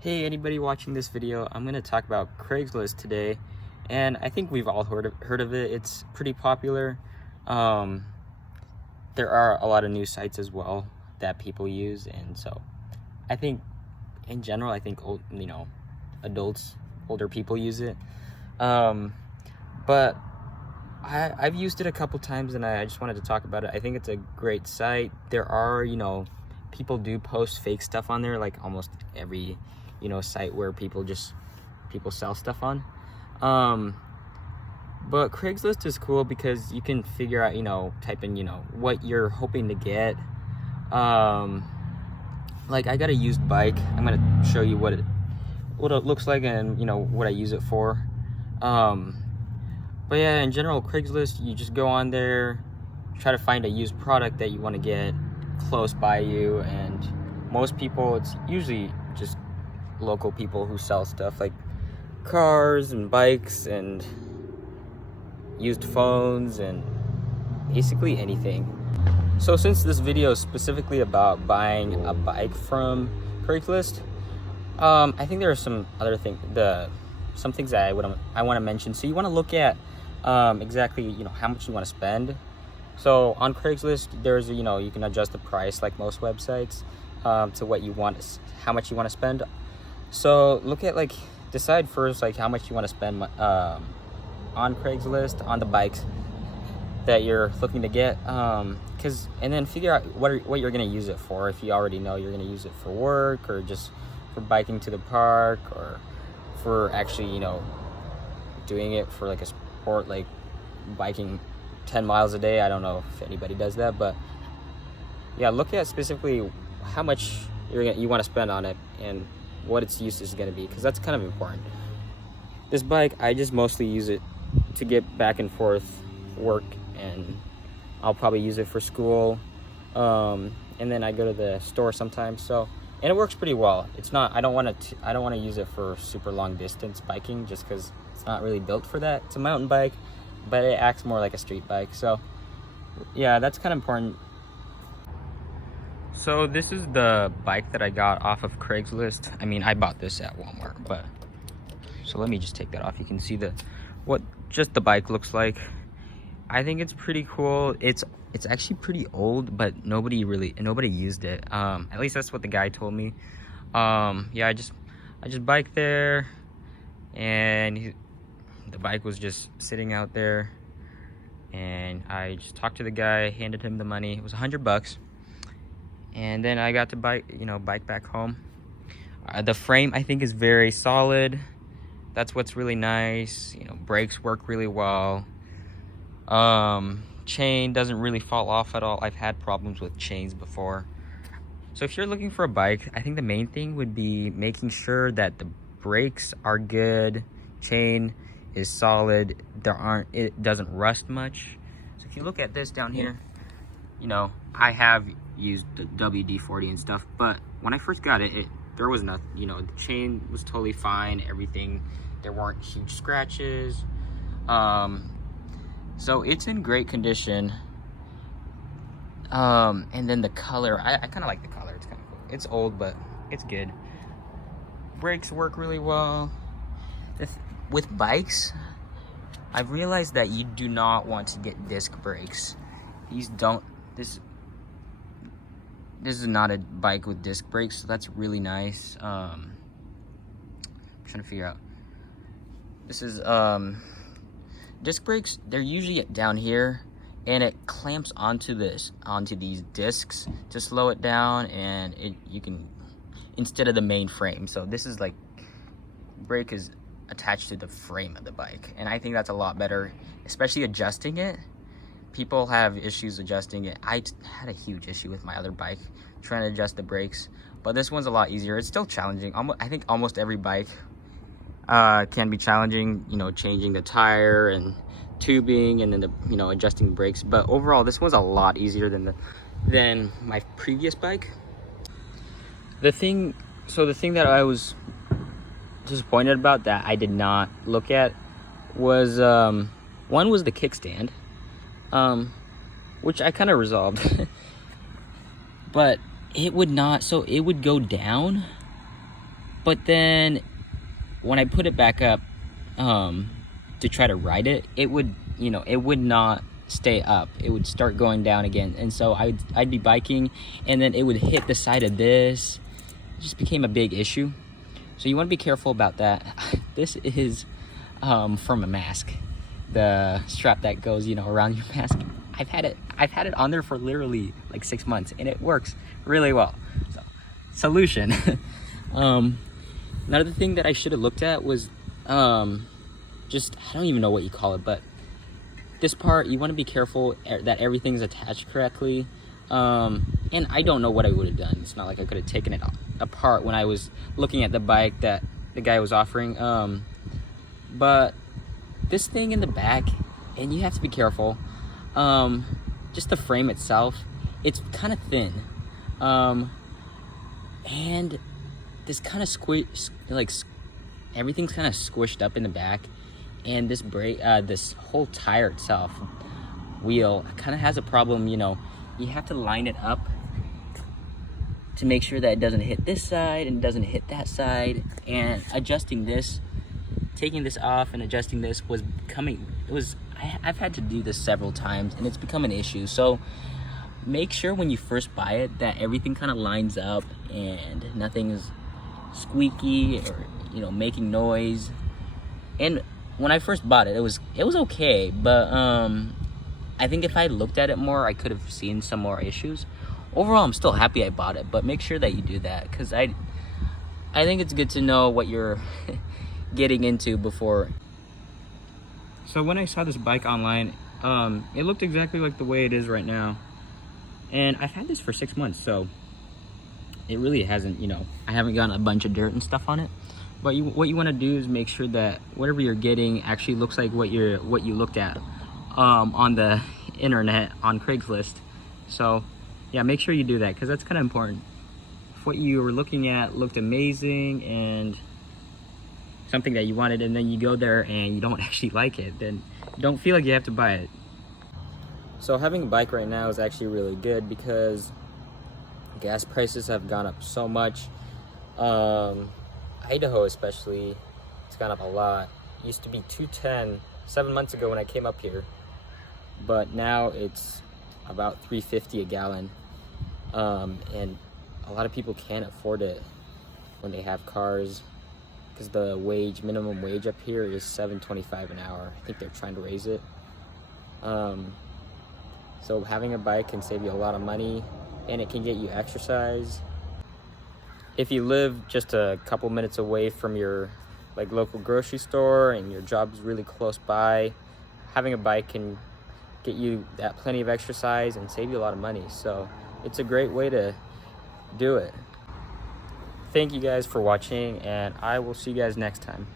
Hey, anybody watching this video, I'm going to talk about Craigslist today, and I think we've all heard of it. It's pretty popular. There are a lot of new sites as well that people use, and so I think in general, I think adults, older people use it. But I've used it a couple times, and I just wanted to talk about it. I think it's a great site. There are, people do post fake stuff on there, like almost every site where people sell stuff on. But Craigslist is cool because you can figure out, type in what you're hoping to get. Like I got a used bike. I'm gonna show you what it looks like and what I use it for. But yeah, in general, Craigslist, you just go on there, try to find a used product that you want to get close by you, and most people, it's usually just local people who sell stuff like cars and bikes and used phones and basically anything. So since this video is specifically about buying a bike from Craigslist, I think there are some other things, some things that I want to mention. So you want to look at exactly how much you want to spend. So on Craigslist, there's you can adjust the price like most websites to what you want, how much you want to spend. So look at decide first how much you want to spend on Craigslist on the bikes that you're looking to get, and then figure out what you're going to use it for. If you already know you're going to use it for work or just for biking to the park, or for actually doing it for a sport like biking 10 miles a day. I don't know if anybody does that, but yeah, look at specifically how much you want to spend on it and what its use is going to be, because that's kind of important. This bike, I just mostly use it to get back and forth work, and I'll probably use it for school, and then I go to the store sometimes. So, and it works pretty well. It's not, I don't want to use it for super long distance biking, just because it's not really built for that. It's a mountain bike, but it acts more like a street bike. So yeah, that's kind of important. So this is the bike that I got off of Craigslist. I mean, I bought this at Walmart, but so let me just take that off. You can see what the bike looks like. I think it's pretty cool. It's actually pretty old, but nobody used it. At least that's what the guy told me. Yeah, I just biked there, and the bike was just sitting out there, and I just talked to the guy, handed him the money. It was $100, and then I got to bike back home. The frame, I think, is very solid. That's what's really nice. Brakes work really well. Chain doesn't really fall off at all. I've had problems with chains before. So if you're looking for a bike, I think the main thing would be making sure that the brakes are good, chain is solid, it doesn't rust much. So if you look at this down here, I have used the WD-40 and stuff, but when I first got it, there was nothing, the chain was totally fine, everything, there weren't huge scratches. So it's in great condition. And then the color, I kind of like the color. It's kind of cool. It's old, but it's good. Brakes work really well. With bikes, I've realized that you do not want to get disc brakes. This is not a bike with disc brakes, so that's really nice. I'm trying to figure out. This is disc brakes. They're usually down here, and it clamps onto these discs to slow it down, and you can, instead of the main frame. So this is brake is attached to the frame of the bike, and I think that's a lot better, especially adjusting it. People have issues adjusting it. I had a huge issue with my other bike trying to adjust the brakes, but this one's a lot easier. It's still challenging. I think almost every bike can be challenging, changing the tire and tubing, and then adjusting brakes. But overall, this one's a lot easier than my previous bike. The thing that I was disappointed about that I did not look at was one was the kickstand, which I kind of resolved. But it would not, so it would go down, But then when I put it back up to try to ride it, it would, it would not stay up. It would start going down again. And so I'd be biking, and then it would hit the side of this. It just became a big issue. So you want to be careful about that. This is from a mask, the strap that goes, around your mask. I've had it on there for literally like 6 months, and it works really well. So, solution. Another thing that I should have looked at was just, I don't even know what you call it, but this part, you want to be careful that everything's attached correctly. And I don't know what I would have done. It's not like I could have taken it apart when I was looking at the bike that the guy was offering. But this thing in the back, and you have to be careful, just the frame itself, it's kind of thin. And this kind of everything's kind of squished up in the back. And this this whole tire itself, wheel, kind of has a problem. You have to line it up to make sure that it doesn't hit this side and doesn't hit that side. And adjusting this, taking this off and adjusting this I've had to do this several times, and it's become an issue. So make sure when you first buy it that everything kind of lines up and nothing is squeaky or making noise. And when I first bought it, it was okay, but I think if I looked at it more, I could have seen some more issues. Overall, I'm still happy I bought it, but make sure that you do that, because I think it's good to know what you're getting into before. So when I saw this bike online, it looked exactly like the way it is right now, and I've had this for 6 months, so it really hasn't, I haven't gotten a bunch of dirt and stuff on it. But what you want to do is make sure that whatever you're getting actually looks like what you looked at on the internet, on Craigslist. So yeah, make sure you do that, because that's kind of important. If what you were looking at looked amazing and something that you wanted, and then you go there and you don't actually like it, then don't feel like you have to buy it. So having a bike right now is actually really good, because gas prices have gone up so much. Idaho especially, it's gone up a lot. It used to be $2.10 7 months ago when I came up here, but now it's about $3.50 a gallon. And a lot of people can't afford it when they have cars, because the minimum wage up here is $7.25 an hour. I think they're trying to raise it. So having a bike can save you a lot of money, and it can get you exercise. If you live just a couple minutes away from your local grocery store and your job is really close by, having a bike can get you that plenty of exercise and save you a lot of money. So it's a great way to do it. Thank you guys for watching, and I will see you guys next time.